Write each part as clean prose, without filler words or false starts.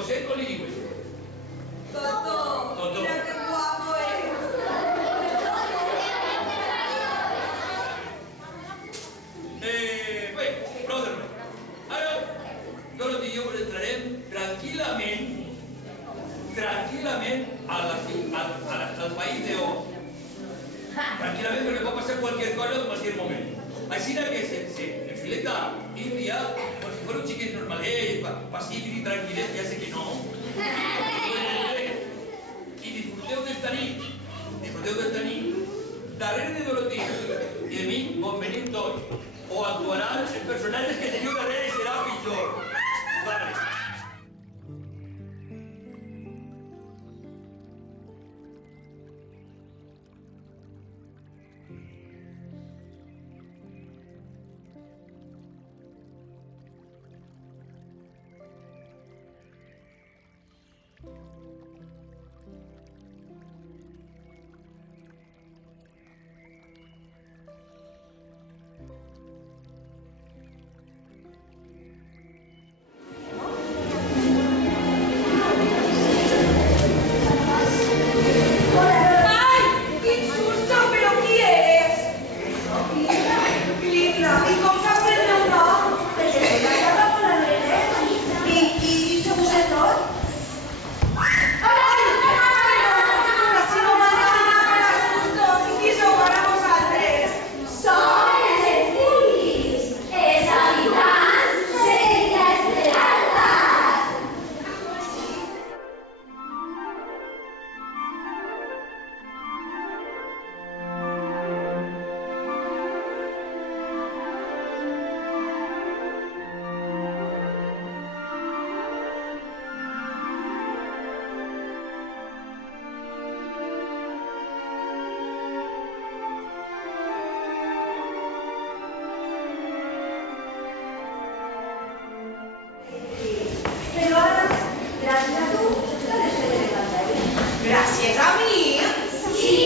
José Coligüe. Toto, mira qué guapo es. Bé, prou de res. Ara, Dorothy i jo entrarem tranquil·lament al país de Oz. Tranquil·lament, perquè pot passar qualsevol cosa en qualsevol moment. Així que se enfileta India com si fos un xiquet normalet, pacífic i tranquil·let, ja sé que no. I disfruteu d'esta nit. Darrere de Dorothy i de mi, on venim tots. O actuaran els personatges que teniu darrere i serà pitjor. Vale. Gràcies a mi? Sí,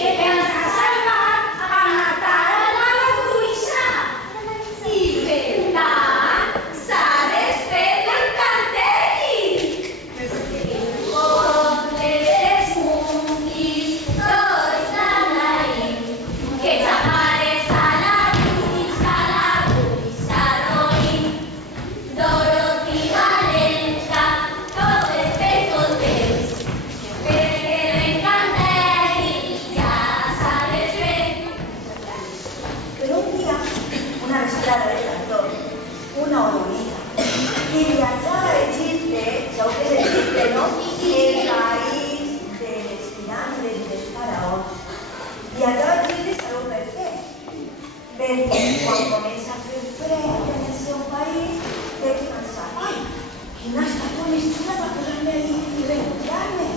que ens ha salvat a matar a la bruixa. I per tant, s'ha desfet l'encanteri. Pobles, monquis, tots l'enlaïm, que xamares a la bruixa roïm. Dorothy valenta, totes ben contents. Pero un día, una mezclada de cartón, una hormiga, y viajaba de Chipre, ¿sabes qué es el Chipre, no? El país de los pirámides y del faraón. Viajaba de Chipre a un perfecto. Pero cuando comienza a hacer frío en ese país, de pensar, ¡ay! ¿Quién ha estado vestida para ponerme ahí y refugiarme?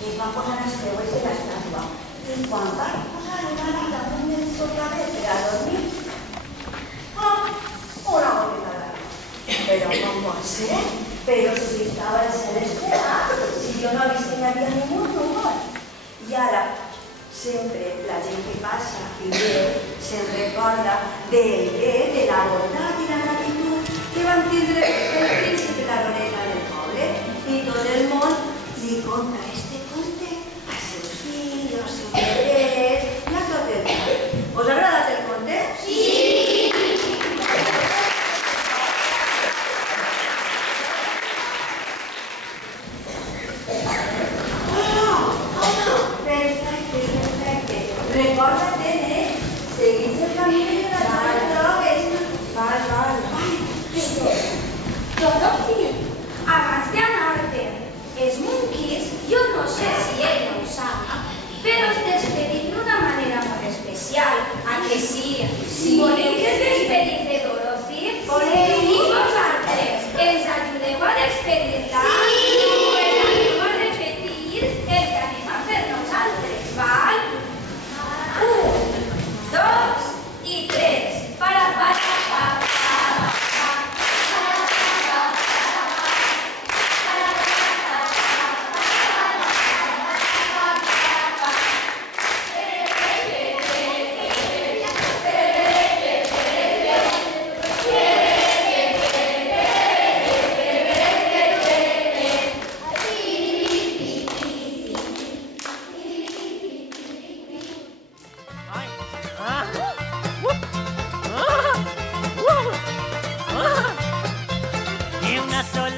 Y va a poner las creues de la estatua. Y cuando va a posar una nada otra vez a dormir, una hormiga. Pero ¿cómo hacer? Pero si estaba el celestial, si yo no viste que había ningún rumor. Y ahora, siempre la gente pasa y ve, se recuerda de la bondad y la gratitud que va a tener el príncipe de la Lorena del pobre. Y todo el mundo le conta este conte a sus fillos, a sus bebés y a todo el mundo. ¿Os agrada el conte? Sí! Perfecte. Recórdate de seguir el camino y la Dorothy, abans d'anar-te'n, els monquis, jo no sé si ella ho sap, però es despedim d'una manera molt especial. A que sí? Voleu que es despedim de Dorothy? I vosaltres ens ajudeu a despedir-la? Pues anem a repetir el que anem a fer nosaltres, val? 1, 2 i 3. Para.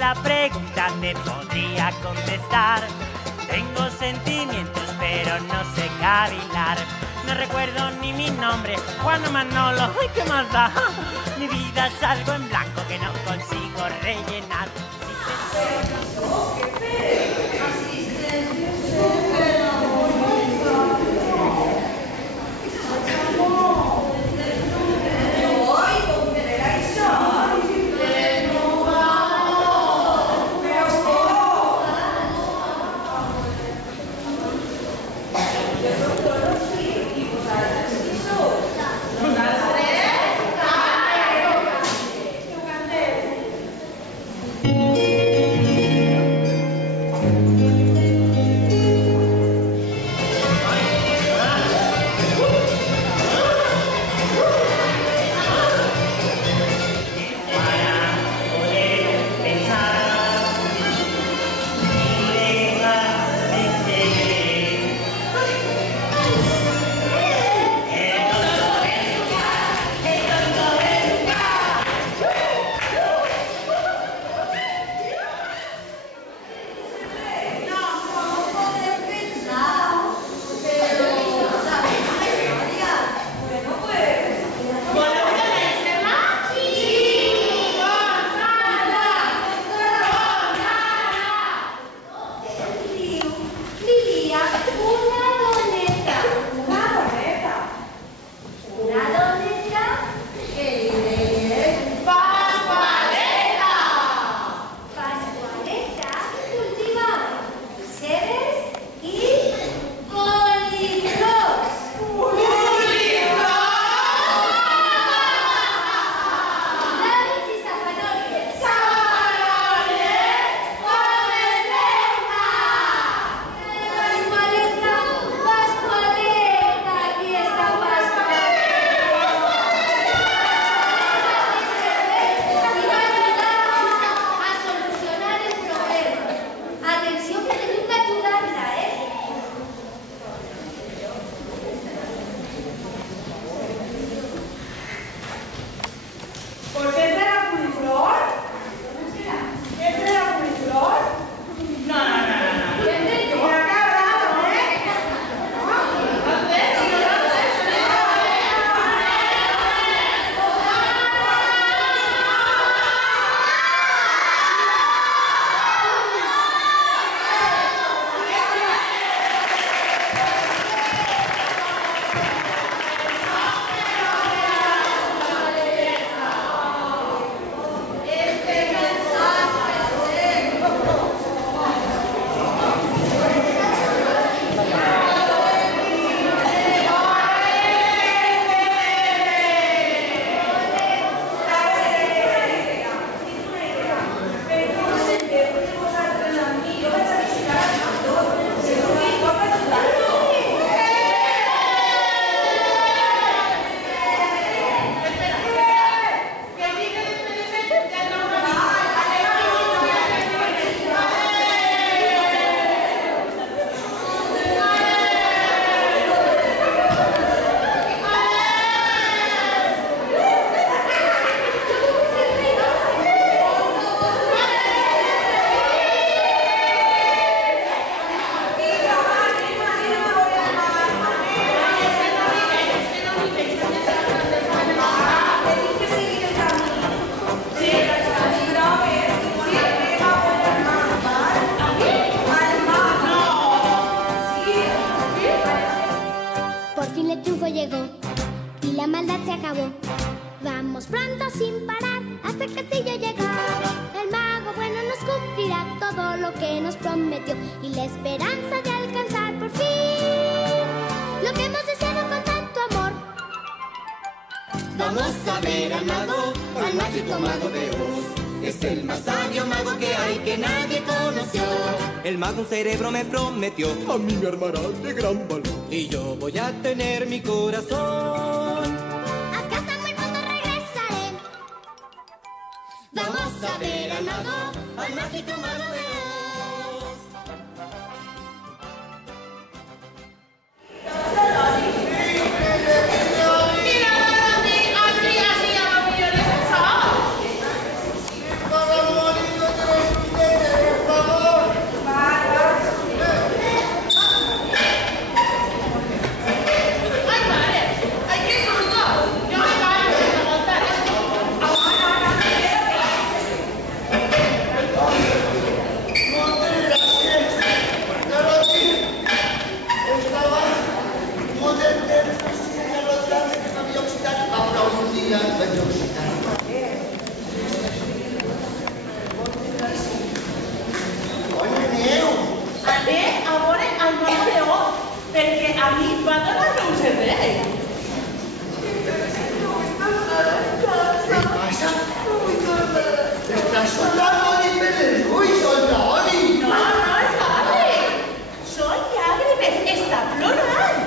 la pregunta te podría contestar. Tengo sentimientos, pero no sé cavilar. No recuerdo ni mi nombre, Juan o Manolo, ¡ay, qué más da! Mi vida es algo en blanco que no consigo rellenar. Y la esperanza de alcanzar por fin lo que hemos deseado con tanto amor. Vamos a ver al mago, al mágico mago de Oz. Es el más sabio mago que hay, que nadie conoció. El mago un cerebro me prometió, a mí me armará de gran valor. y yo voy a tener mi corazón. A casa muy pronto regresaré. Vamos a ver al mago, al mágico mago de Oz. Así, a los millones de dia vaig oxitar. On aneu? Anem a veure el Mago de Oz, perquè a mi va donar-me un servei. Què passa? Estàs soltant oli per els ulls, solta oli! No, no és oli. Són llàgrimes. Està plorant.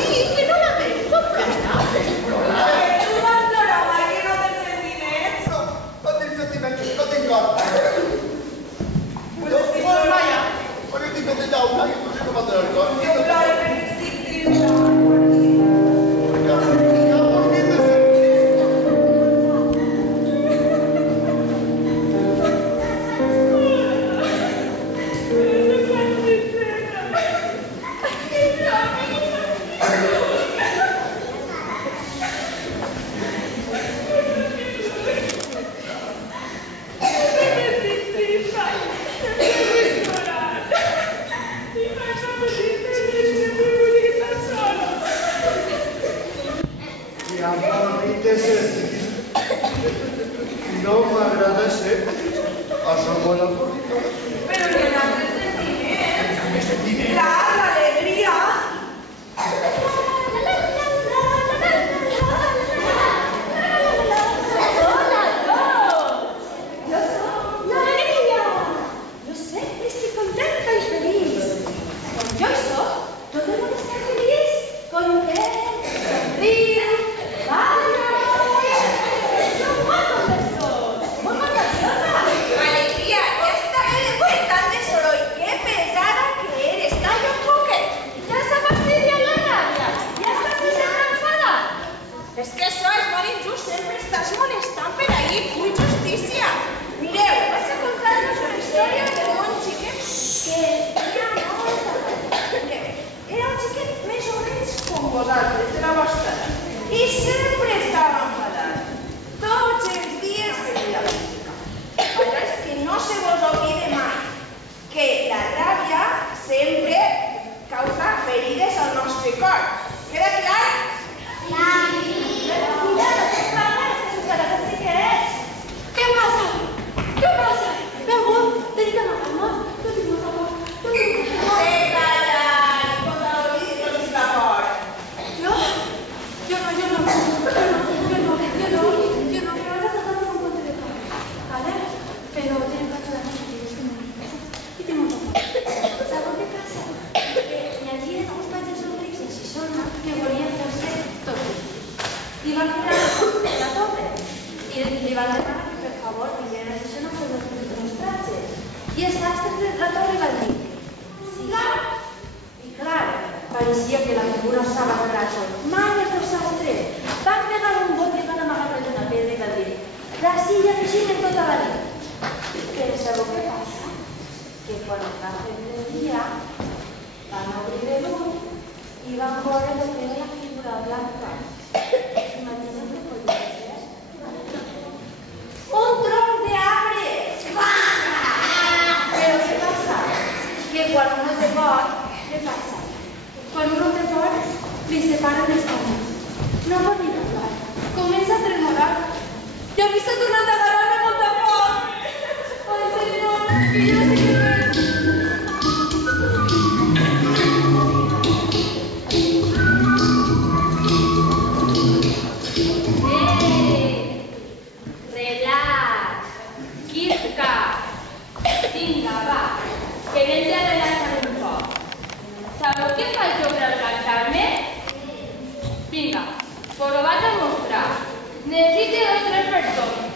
Sí, que no la veus com plora. Tu vas plorar, mai, que no tens sentiments. No tinc sentiments, no tinc cor. Pues vaya. Quan estic content una, que no sé com va el cor. Jo ploro perquè estic trista. No m'agrada ser a segon al corredor. Però que no tens sentiments. Què sentiments? Clar, l'alegria. Yo sé, estoy contenta y feliz. Yo soy, todo el mundo está feliz, contento, sonríe, baila. Son muy contentos, muy contagiosa. Alegría, ya estaré de vuelta antes solo. ¡Qué pesada que eres! ¡Calla un poco! Ya se fastidia la rabia, ya estás desencantada. És que això és molt injust, sempre estàs molestant per ahí. Vull justícia. Mireu, vaig a contar-vos una història d'un xiquet que era un xiquet més o menys com vosaltres, de la vostra edat. I sempre estava enfadat. Tots els dies seguia la música. Ara és que no se vos oblide mai que la ràbia sempre causa ferides al nostre cor. Queda clar? ¿Qué pasa? ¿Qué pasa? Perdón, tenía la calma. No tengo calma. Se callan, com l'olivos i la por. Yo no, pero ahora tratando con un teléfono. ¿Vale? Pero tiene que ayudar a y tengo razón. ¿Sabes qué pasa? Que allí estamos para hacer sonrisas y sola que volvían a hacer todo. Iban a mirar la torre y le iban a llamar que por favor vinieran a hacer una foto de los trajes. Y esa la torre iba a decir, sí. Y claro, parecía que la figura estaba borracho. ¡Madre desastre! Van pegar un bote y van a amagarle una piedra y van a decir, la silla que sigue en toda la vida. Pero ¿sabes qué pasa? Que cuando pasen el día, van a abrir el luz y van a ver lo que es la figura blanca. Imagínate que podría ser un tron de abre. Pero ¿qué pasa? Que cuando uno te pone, ¿qué pasa? Cuando uno te pone, le separan las manos. No pot ni tocar. Comença a tremolar. Ja m'he tornat a agarrar-me molt de poc. Ai, senyor, que jo no sé què fer. Relax, Kirka. Vinga, va, que vens a relaxar un poc. Sabeu què faig jo per relaxar-me? Vinga, però ho vaig a mostrar. Necessito 2 o 3 persones.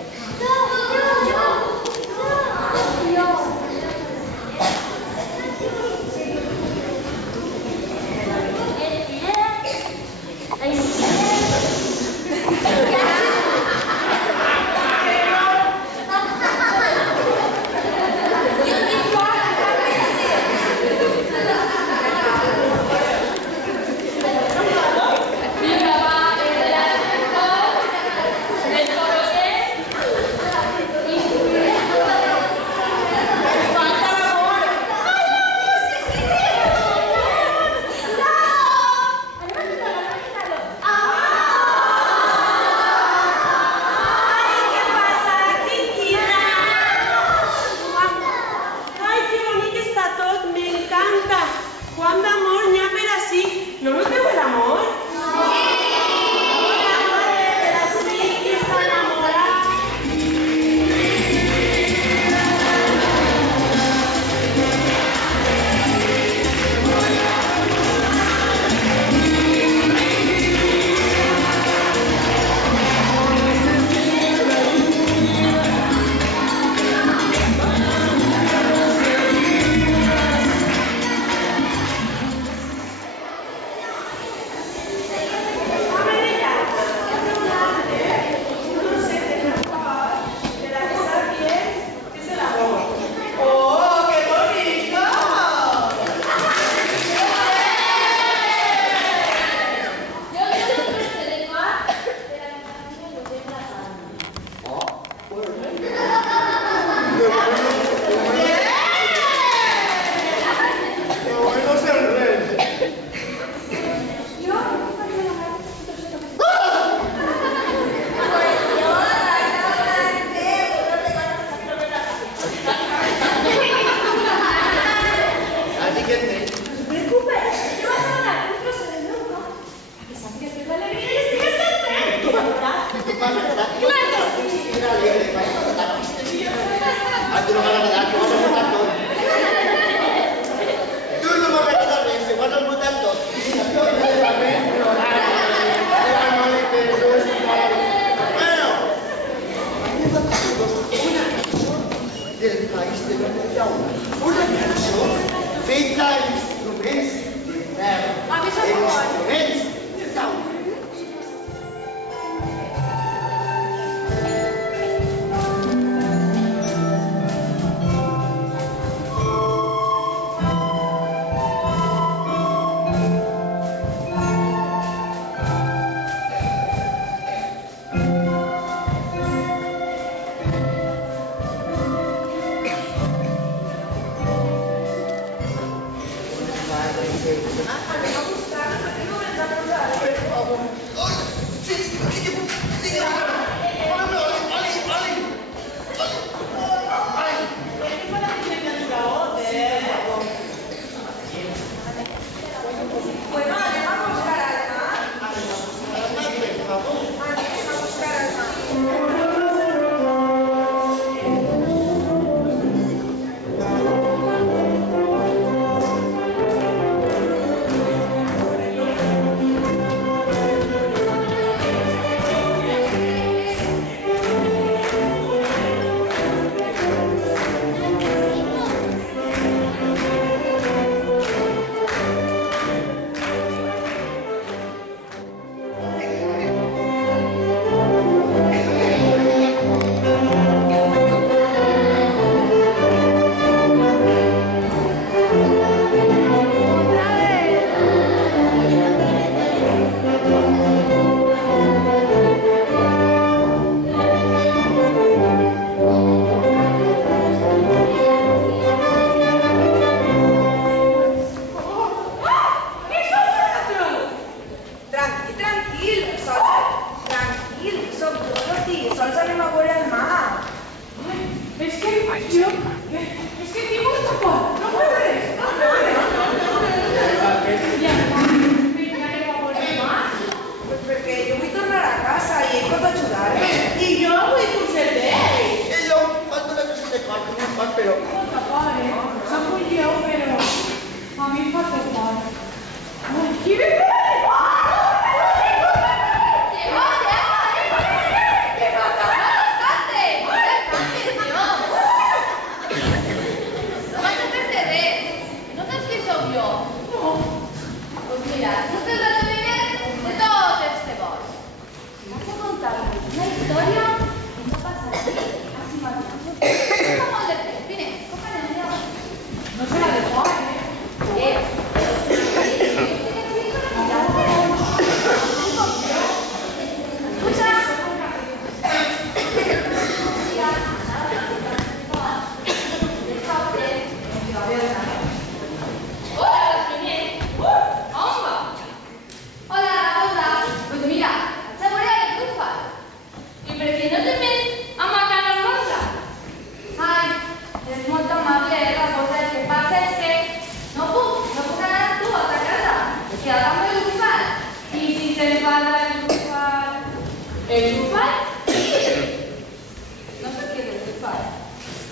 El bufar? No sé qué es el bufar.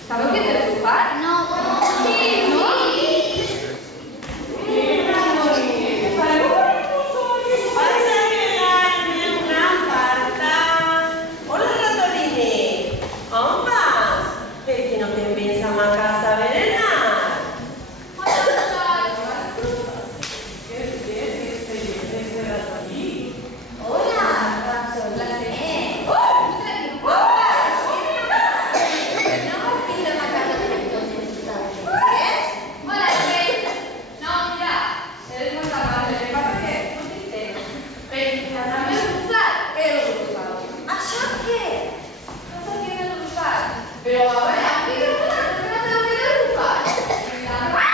¿Sabes qué es el bufar? No. Sí, ¿no? Hola, ratolines. ¿On vas? ¿Per qué no te vienes a ma casa a berenar? Hola, ratolines. Hola, Rey. No, mira, eres muy amable. ¿Qué pasa qué? No te entero. Pero, dame el bufar. ¿Qué es el bufar? ¿Això què? No sé qué es el bufar. Pero ahora, ¿qué es el bufar? ¿Qué es el bufar?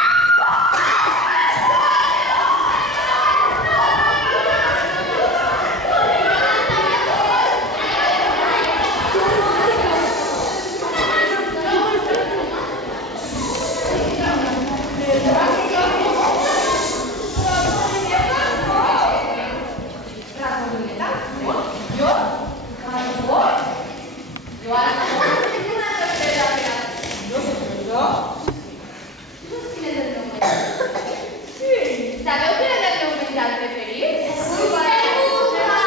¿Sabeu quin és el meu menjar preferit? El bufar!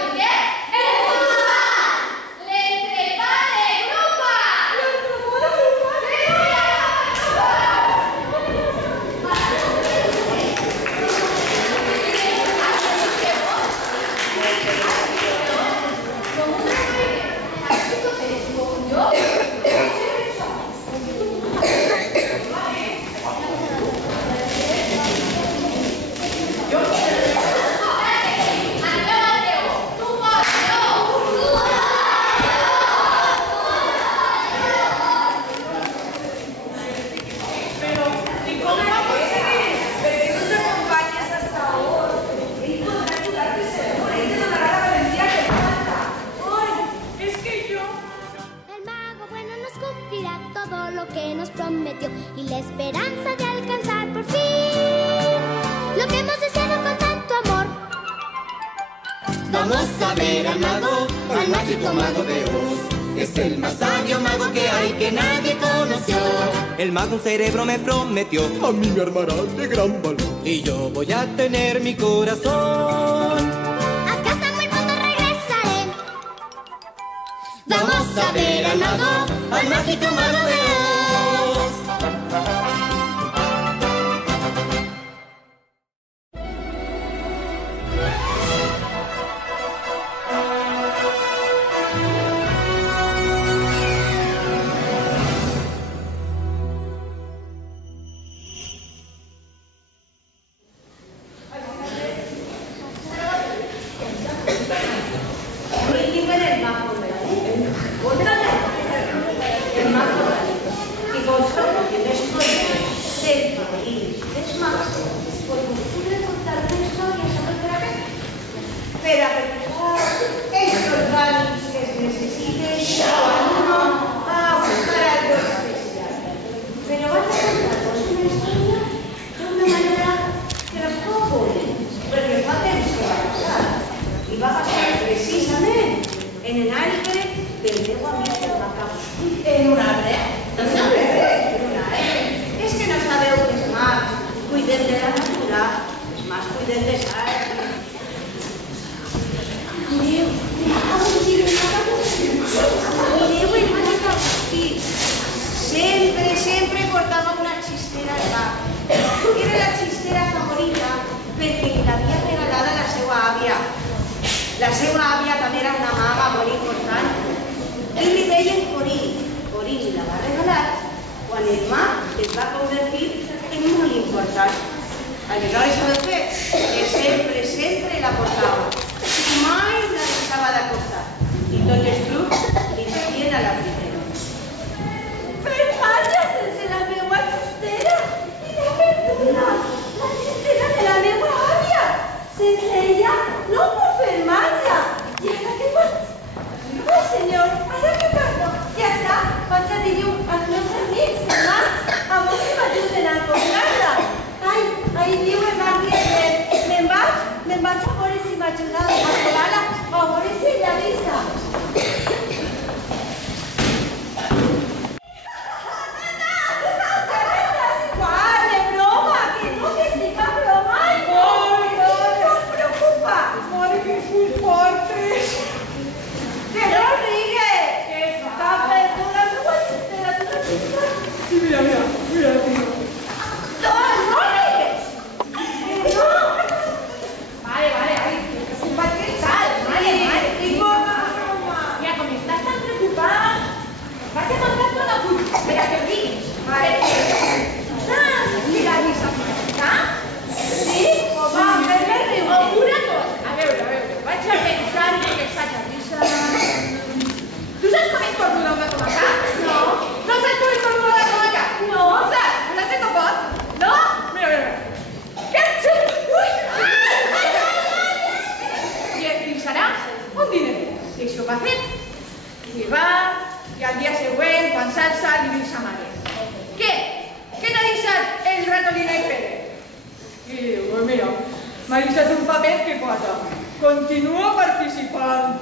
El què? El bufar! L'entrepà de grupa! L'entrepà de grupa? ¿Y cómo va a conseguir? ¿Per qué nos acompañas hasta ahora? Él podrá ayudarte seguro. Él te donará la valentía que falta. ¡Ay! Es que yo... El mago bueno nos cumplirá todo lo que nos prometió y la esperanza de alcanzar por fin lo que hemos deseado con tanto amor. Vamos a ver al mago, al mágico mago de Oz. Es el más sabio mago que hay que nadie conoció. El mago un cerebro me prometió, A mí me armará de gran valor. y yo voy a tener mi corazón. A casa muy pronto regresaré. Vamos a ver al mago, al mágico mago de Oz. Espera, estos valis que se necesiten van uno a buscar algo especial. Pero vas a contarnos una historia de una manera que los confunde, porque sabemos que va a pasar. Y va a pasar precisamente en el aire del nuevo amigo del macabro. ¿En un arbre? En un arbre. Es que no sabeu que es más cuiden de la natura, es más cuiden de saber. Mireu, el mágico Agustí. Sempre portava una xistera al cap. Era la xistera favorita perquè li l'havia regalada la seva àvia. La seva àvia també era una maga molt important. I li deien Corín. Corín li la va regalar quan el mag es va convertir en molt important. Aleshores, sabeu què? Que sempre va fer. I va, i al dia següent, quan s'alça, li diu sa mare: què? Què t'ha deixat el ratolí Pérez? I diu: pues mira, m'ha deixat un paper que posa: continua participant.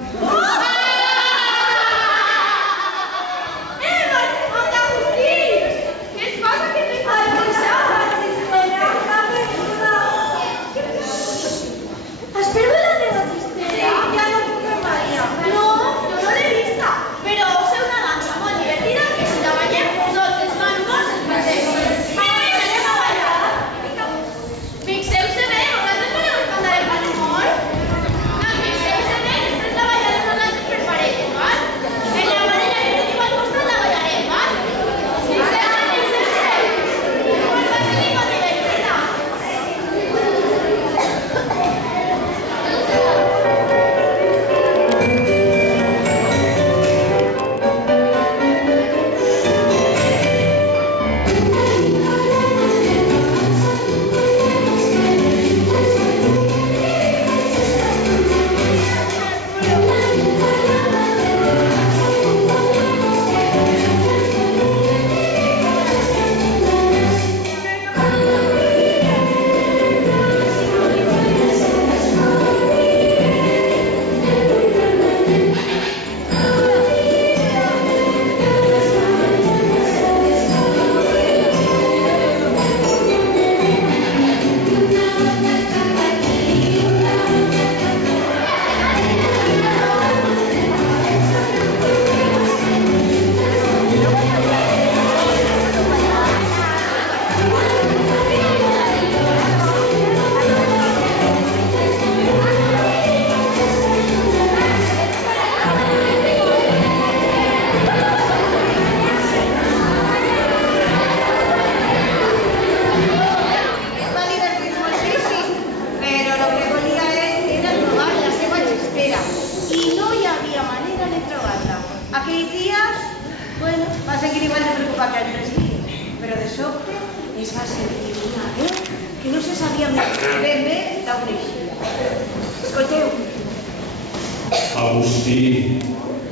Agustí,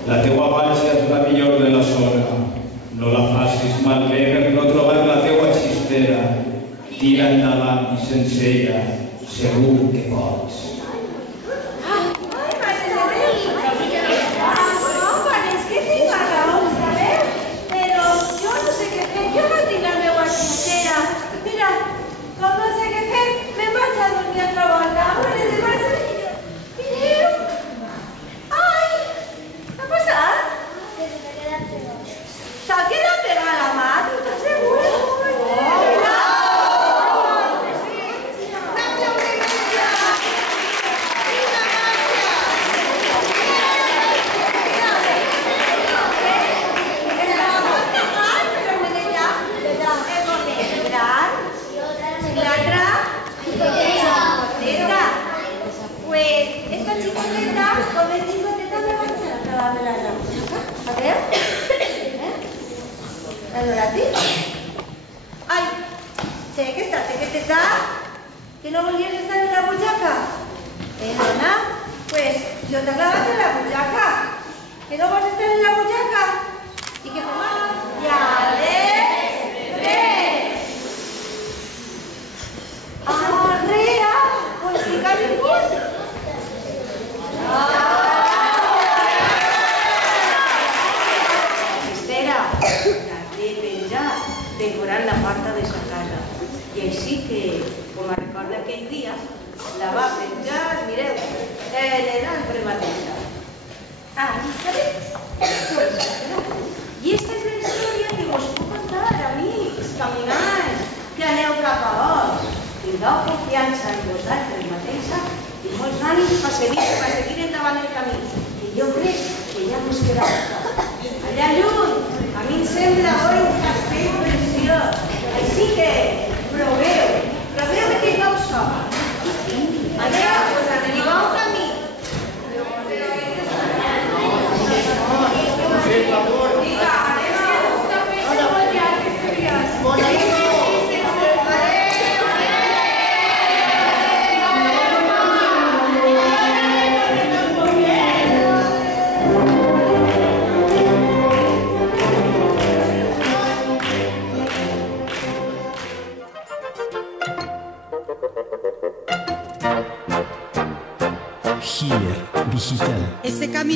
la teua marxa és la millor de la zona. No la facis malbé per no trobar la teua xistera. Tira endavant i sense ella, segur que pots. ¿Que no volvías a estar en la bullaca? Dona, pues yo te hablaba de la bullaca. ¿Que no vas a estar en la bullaca? ¿Y qué fumar? ¡Ya ves! ¡Arrea! Pues fíjate bien. Espera, de penjar, decorar la porta de sa casa. I així que, com a record d'aquell dia, la va penjar, mireu, en l'altre mateixa. ¿Sabes? I esta és la història que vos puc contar, amics, caminants, que aneu cap a Os. Tingueu confiança en vosaltres mateixa i molts ànims per seguir endavant el camí. I jo crec que ja mos quedam. Allà lluny, a mi em sembla un castell preciós. Així que proveu que tingueu sort. Adéu, pues arribeu al camí. Per favor.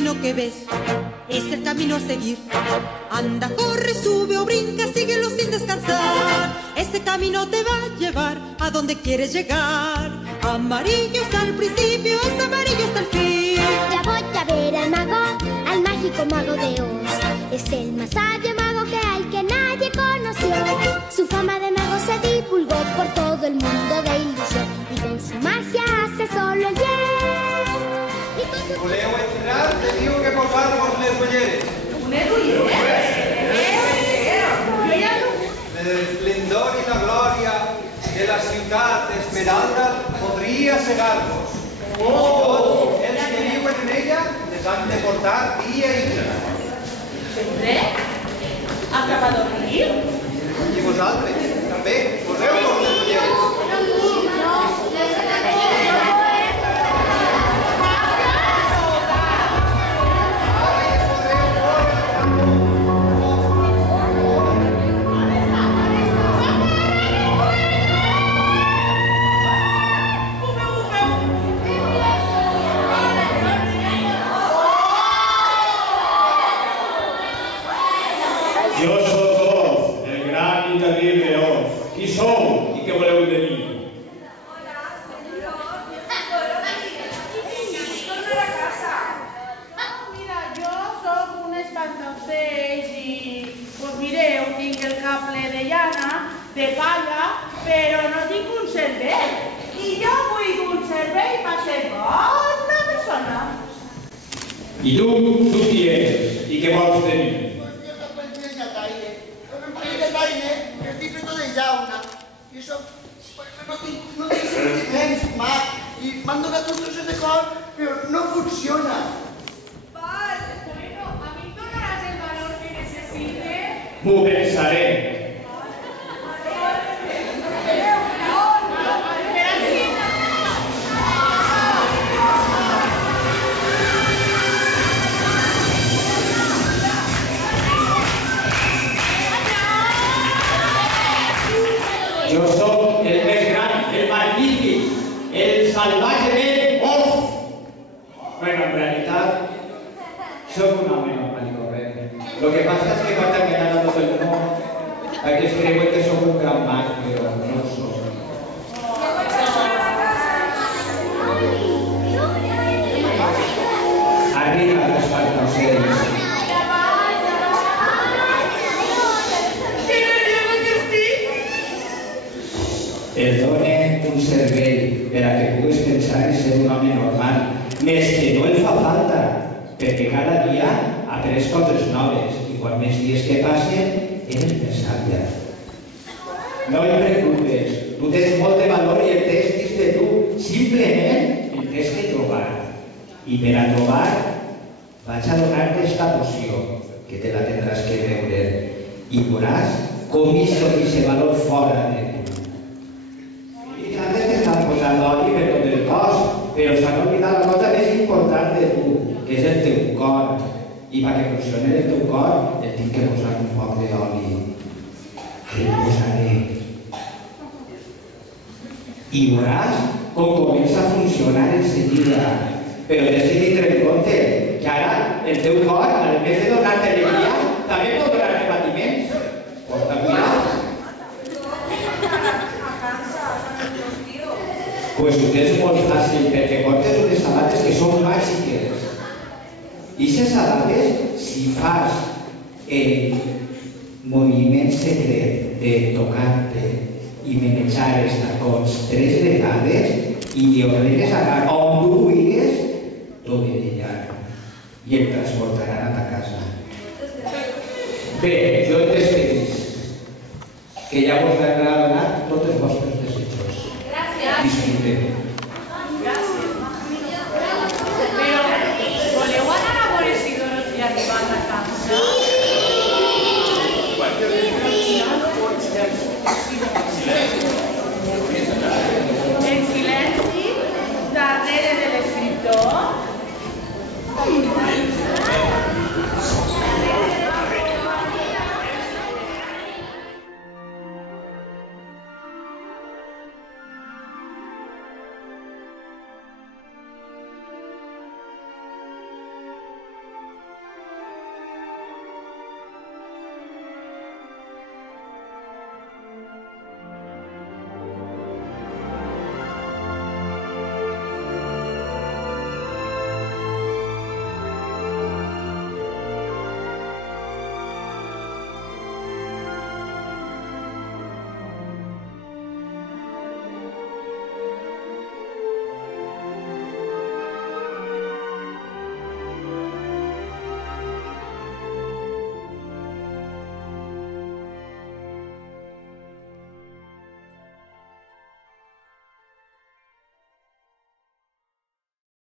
camino que ves es el camino a seguir. Anda, corre, sube o brinca, síguelo sin descansar. Ese camino te va a llevar a donde quieres llegar. Amarillo es al principio, es amarillo hasta el fin. Ya voy a ver al mago, al mágico mago de Oz. Es el más sabio mago que hay, que nadie conoció. Su fama de mago se divulgó por todo el mundo de ilusión, y con su magia hace solo el bien. Si voleu entrar, teniu que posar-vos les ulleres. Unes ulleres? L'esplendor i la glòria de la ciutat d'Esmeralda podria cegar-vos. Tots els que viuen en ella les han de portar dia i dia. Sempre? Acaba de dormir? I vosaltres, també, poseu-vos les ulleres. Jo sóc Oz, el gran i terrible Oz. Qui sou i què voleu de mi? Mira, jo sóc un espantaocells i, pues mireu, tinc el cap ple de llana, de palla, però no tinc un cervell. I jo vull un cervell per ser bona persona. I tu qui eres? I què vols de mi? Estic fet de llauna i no tinc sentiments, Mag, i m'han donat un trosset de cor, però no funciona. Vale, bueno, a mi em donaràs el valor que necessite? M'ho pensaré. Jo sóc el més gran, el magnífic, el salvatgement Oz. Bueno, en realitat, sóc un home normal i corrent. Lo que passa és que vaig enganyar a tot el món perquè es creuen que sóc un gran mag, però no ho sóc. Arriba els fantaocells. Et donen un cervell per a que puguis pensar i ser un home normal, més que no el fa falta, perquè cada dia ha après coses noves i quan més dies que passen, eres més sàvia. No et preocupes, tu tens molt de valor i el tens dins de tu, simplement el tens que trobar. I per a trobar, vaig a donar-te esta poció, que te la tindràs que beure, i veuràs com hi surt aquest valor fora de tu. Antes te están posando aquí per tot el cos, però s'han oblidat la cosa més important de tu, que és el teu cor. I perquè funcioni el teu cor, et tinc que posar un poc d'oli. El posaré. I veuràs com comença a funcionar en seguida. Però tens que tindre en compte que ara el teu cor, a més de donar-te alegria, també pot donar-te patiments. Porta cuidat. Pues ho tens molt fàcil, perquè portes unes sabates que són màgiques. I aquestes sabates, si fas el moviment secret de tocar-te i manejar els tacons 3 vegades i li ordenes anar on tu vulguis, t'obediran i et transportaran a ta casa. Bé, jo et despedís, que ja vos vendrà